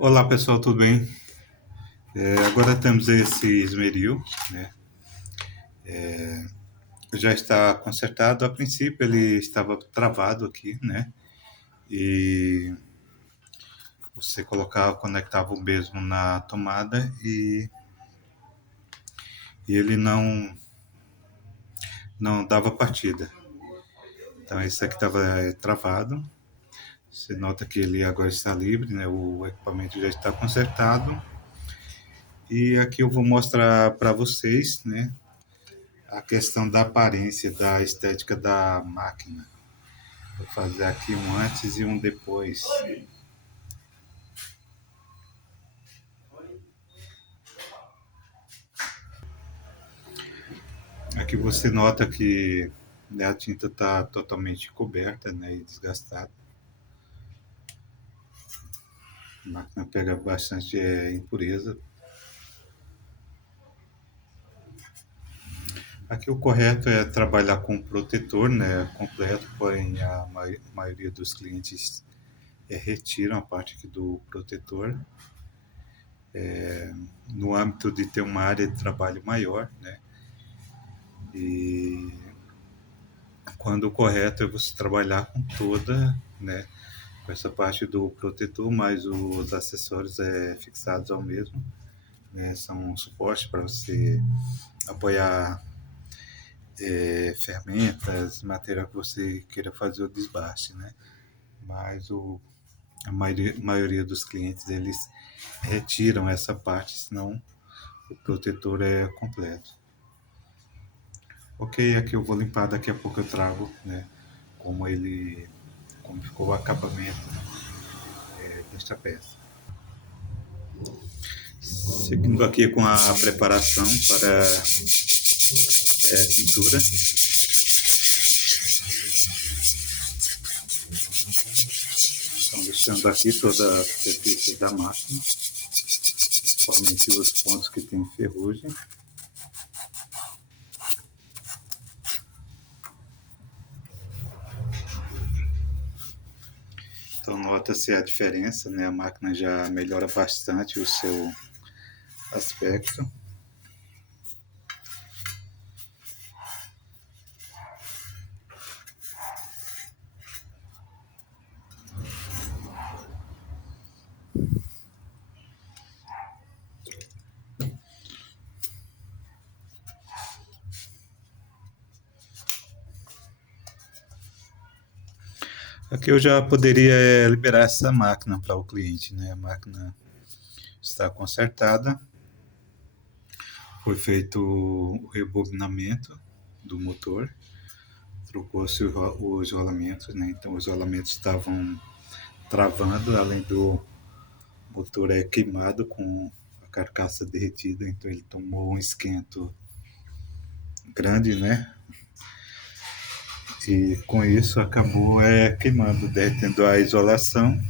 Olá pessoal, tudo bem? Agora temos esse esmeril, né? Já está consertado. A princípio ele estava travado aqui, né? E você colocava, conectava o mesmo na tomada e ele não dava partida. Então esse aqui estava travado. Você nota que ele agora está livre, né? O equipamento já está consertado. E aqui eu vou mostrar para vocês, né? A questão da aparência, da estética da máquina. Vou fazer aqui um antes e um depois. Aqui você nota que, né, a tinta está totalmente coberta, né, e desgastada. A máquina pega bastante impureza. Aqui o correto é trabalhar com protetor, né, completo, porém a maioria dos clientes retiram a parte aqui do protetor. No âmbito de ter uma área de trabalho maior, né, e quando o correto é você trabalhar com toda, né, com essa parte do protetor, mas os acessórios fixados ao mesmo, né, são um suporte para você apoiar ferramentas, material que você queira fazer o desbaste, né? Mas a maioria dos clientes eles retiram essa parte, senão o protetor é completo. Ok, aqui eu vou limpar, daqui a pouco eu trago, né, como ficou o acabamento desta peça. Seguindo aqui com a preparação para pintura. Então, deixando aqui toda a superfície da máquina, principalmente os pontos que tem ferrugem. Então, nota-se a diferença, né? A máquina já melhora bastante o seu aspecto. Aqui eu já poderia liberar essa máquina para o cliente, né? A máquina está consertada, foi feito o rebobinamento do motor, trocou-se os rolamentos, né? Então os rolamentos estavam travando, além do motor queimado com a carcaça derretida, então ele tomou um esquento grande, né? E com isso acabou queimando, derretendo a isolação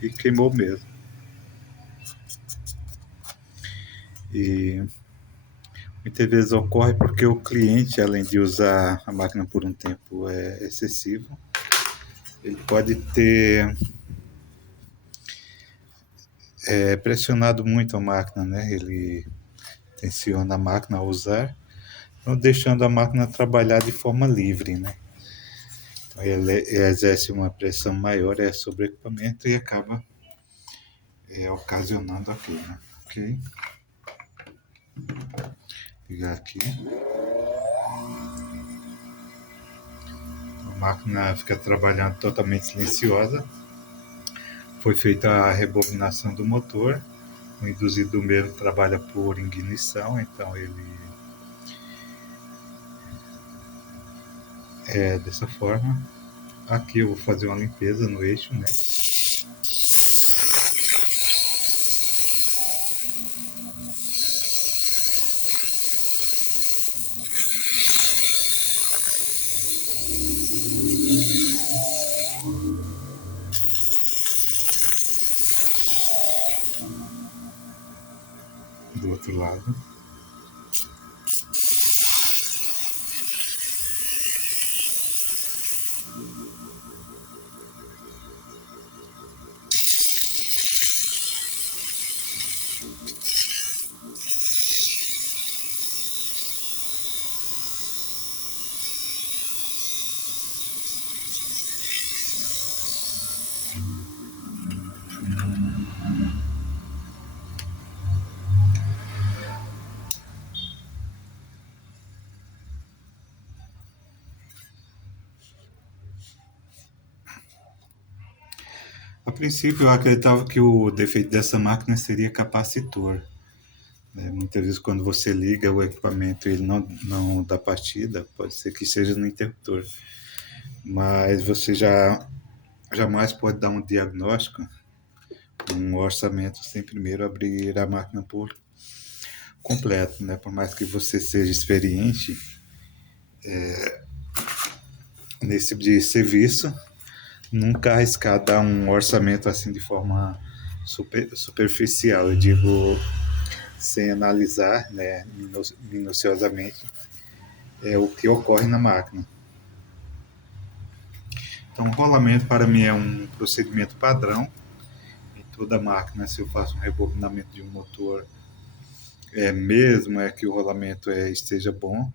e queimou mesmo. E muitas vezes ocorre porque o cliente, além de usar a máquina por um tempo excessivo, ele pode ter pressionado muito a máquina, né? Ele tensiona a máquina a usar, não deixando a máquina trabalhar de forma livre, né? Então ele exerce uma pressão maior sobre o equipamento e acaba ocasionando aqui, né? Ok? Ligar aqui. A máquina fica trabalhando totalmente silenciosa. Foi feita a rebobinação do motor. O induzido mesmo trabalha por ignição, então ele é dessa forma. Aqui eu vou fazer uma limpeza no eixo, né? Do outro lado. princípio, eu acreditava que o defeito dessa máquina seria capacitor, né? Muitas vezes, quando você liga o equipamento e ele não dá partida, pode ser que seja no interruptor. Mas você jamais pode dar um diagnóstico, um orçamento, sem primeiro abrir a máquina por completo, né? Por mais que você seja experiente nesse tipo de serviço, nunca arriscar dar um orçamento assim de forma superficial. Eu digo sem analisar, né, minuciosamente o que ocorre na máquina. Então, o rolamento para mim é um procedimento padrão em toda máquina. Se eu faço um rebobinamento de um motor, mesmo que o rolamento esteja bom,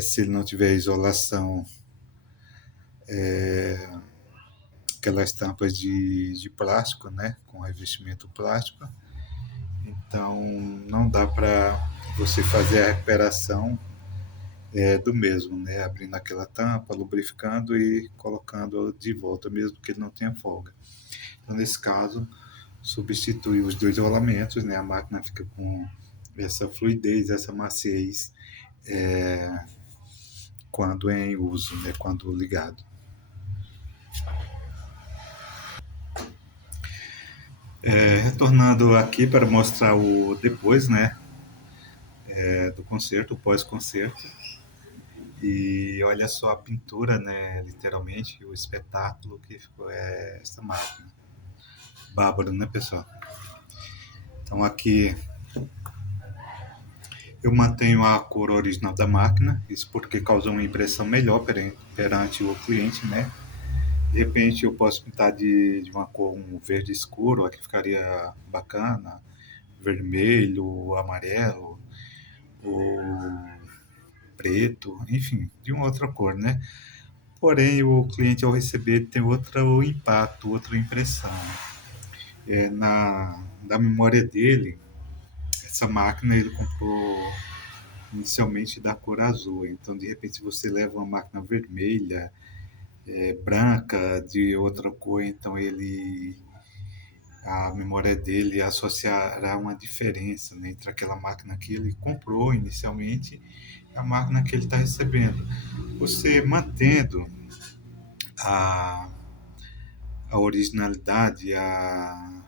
se ele não tiver isolação, aquelas tampas de plástico, né, com revestimento plástico, então não dá para você fazer a recuperação do mesmo, né, abrindo aquela tampa, lubrificando e colocando de volta, mesmo que ele não tenha folga. Então, nesse caso, substitui os dois rolamentos, né, a máquina fica com essa fluidez, essa maciez quando em uso, né, quando ligado. Retornando aqui para mostrar o depois, né, do concerto, o pós-concerto. E olha só a pintura, né, literalmente, o espetáculo que ficou essa máquina. Bárbaro, né, pessoal? Então aqui eu mantenho a cor original da máquina, isso porque causa uma impressão melhor perante o cliente, né? De repente eu posso pintar de uma cor, um verde escuro, aqui ficaria bacana, vermelho, amarelo, ou preto, enfim, de uma outra cor, né? Porém, o cliente ao receber tem outro impacto, outra impressão. Na memória dele, essa máquina ele comprou inicialmente da cor azul. Então, de repente, você leva uma máquina vermelha, branca, de outra cor, então a memória dele associará uma diferença, né, entre aquela máquina que ele comprou inicialmente e a máquina que ele está recebendo. Você mantendo a, a originalidade, a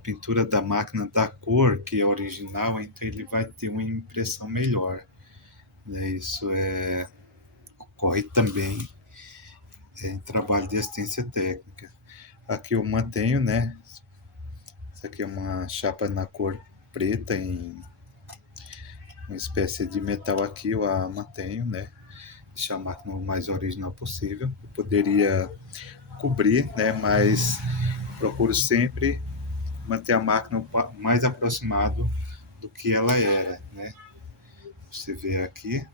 pintura da máquina da cor que é original, então ele vai ter uma impressão melhor, né? Isso ocorre também em trabalho de assistência técnica. Aqui eu mantenho, né? Isso aqui é uma chapa na cor preta em uma espécie de metal aqui, eu a mantenho, né? Deixar a máquina o mais original possível. Eu poderia cobrir, né? Mas procuro sempre manter a máquina o mais aproximado do que ela era, né? Você vê aqui,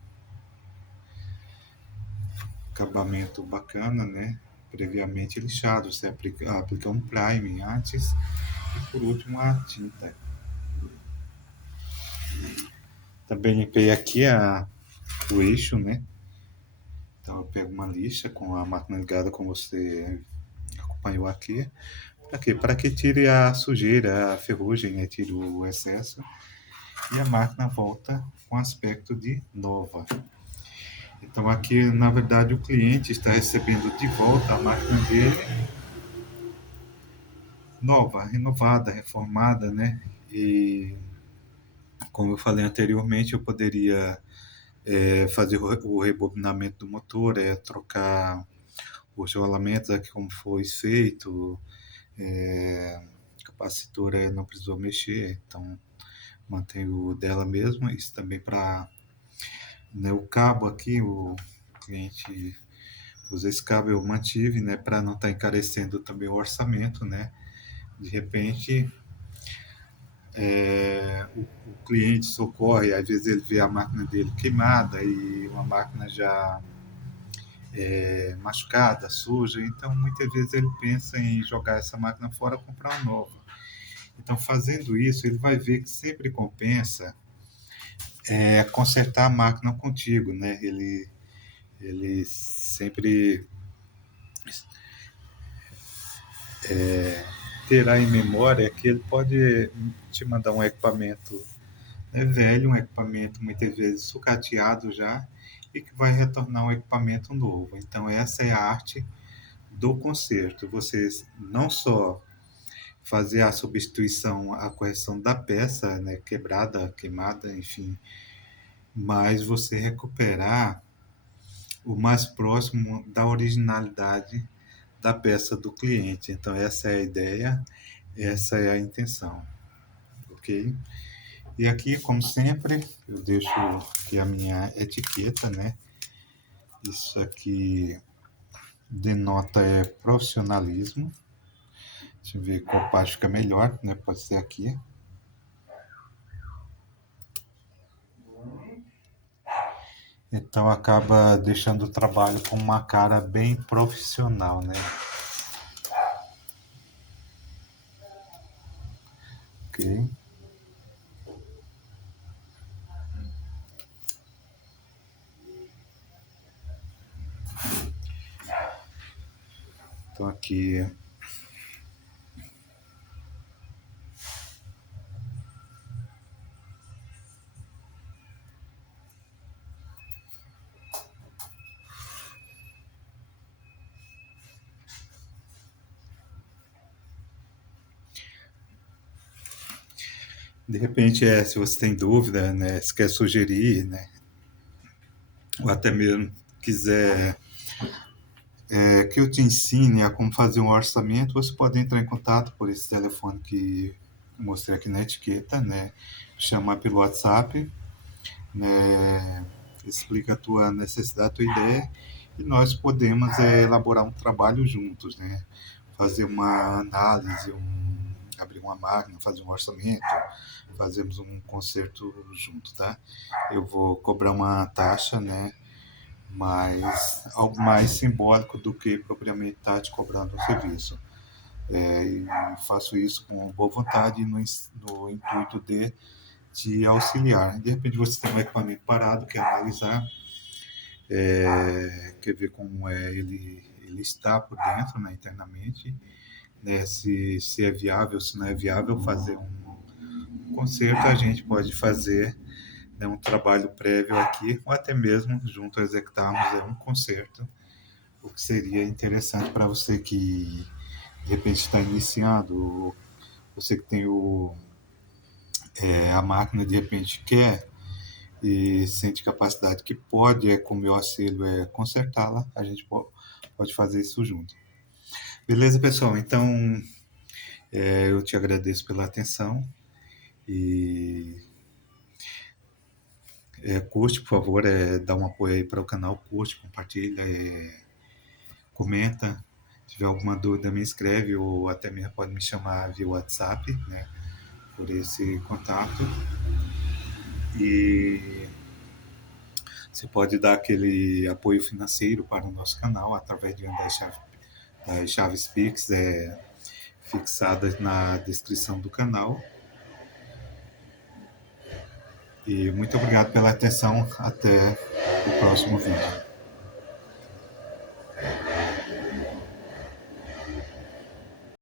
acabamento bacana, né? Previamente lixado, você aplica um primer antes e por último a tinta. Também limpei aqui o eixo, né? Então eu pego uma lixa com a máquina ligada, como você acompanhou aqui. Para quê? Para que tire a sujeira, a ferrugem, né? Tire o excesso e a máquina volta com aspecto de nova. Então aqui, na verdade, o cliente está recebendo de volta a máquina dele nova, renovada, reformada, né? E como eu falei anteriormente, eu poderia fazer o rebobinamento do motor, trocar os rolamentos aqui como foi feito, capacitor não precisou mexer, então mantenho o dela mesmo. Isso também para, né, o cabo aqui, o cliente usa esse cabo, eu mantive, né, para não estar encarecendo também o orçamento, né? De repente o cliente socorre, às vezes ele vê a máquina dele queimada e uma máquina já machucada, suja, então muitas vezes ele pensa em jogar essa máquina fora e comprar uma nova. Então, fazendo isso, ele vai ver que sempre compensa consertar a máquina contigo, né? Ele sempre terá em memória que ele pode te mandar um equipamento velho, um equipamento muitas vezes sucateado já, e que vai retornar um equipamento novo. Então, essa é a arte do conserto. Você não só fazer a substituição, a correção da peça, né, quebrada, queimada, enfim, mas você recuperar o mais próximo da originalidade da peça do cliente. Então, essa é a ideia, essa é a intenção, ok? E aqui, como sempre, eu deixo aqui a minha etiqueta, né? Isso aqui denota profissionalismo. Deixa eu ver qual parte fica melhor, né? Pode ser aqui. Então acaba deixando o trabalho com uma cara bem profissional, né? Ok. Então aqui. De repente, se você tem dúvida, né? Se quer sugerir, né? Ou até mesmo quiser que eu te ensine a como fazer um orçamento, você pode entrar em contato por esse telefone que eu mostrei aqui na etiqueta, né? Chamar pelo WhatsApp, né? Explica a tua necessidade, a tua ideia, e nós podemos elaborar um trabalho juntos, né? Fazer uma análise, abrir uma máquina, fazer um orçamento, fazemos um conserto junto, tá? Eu vou cobrar uma taxa, né? Mas algo mais simbólico do que propriamente estar te cobrando o serviço. E faço isso com boa vontade no intuito de te auxiliar. De repente você tem um equipamento parado, quer analisar, quer ver como ele está por dentro, né, internamente, né, se é viável, se não é viável fazer um conserto, a gente pode fazer, né, um trabalho prévio aqui, ou até mesmo junto a executarmos um conserto, o que seria interessante para você que de repente está iniciando, ou você que tem a máquina de repente quer e sente capacidade que pode, com o meu auxílio, consertá-la, a gente pode fazer isso junto. Beleza, pessoal? Então, eu te agradeço pela atenção e curte, por favor, dá um apoio aí para o canal, curte, compartilha, comenta. Se tiver alguma dúvida, me escreve ou até mesmo pode me chamar via WhatsApp, né, por esse contato. E você pode dar aquele apoio financeiro para o nosso canal através de uma das chaves Pix fixadas na descrição do canal. E muito obrigado pela atenção. Até o próximo vídeo.